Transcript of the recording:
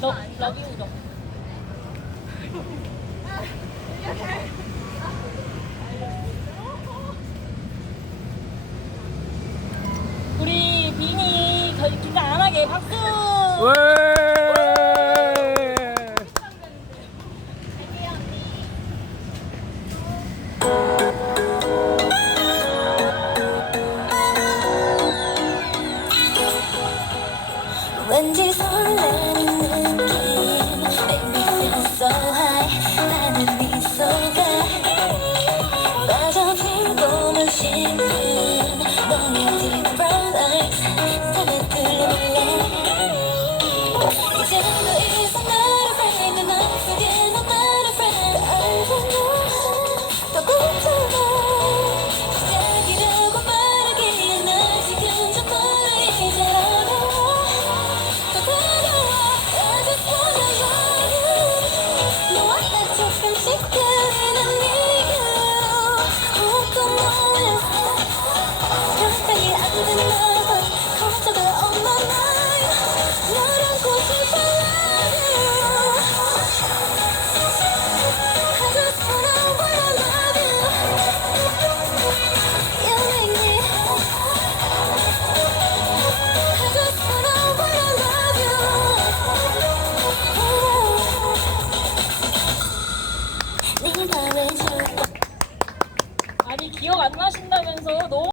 러, 러비. 우리 비니 저희 긴장 안 하게 박수. 왜? 왠지 설레는 的心。 기억 안 나신다면서 너무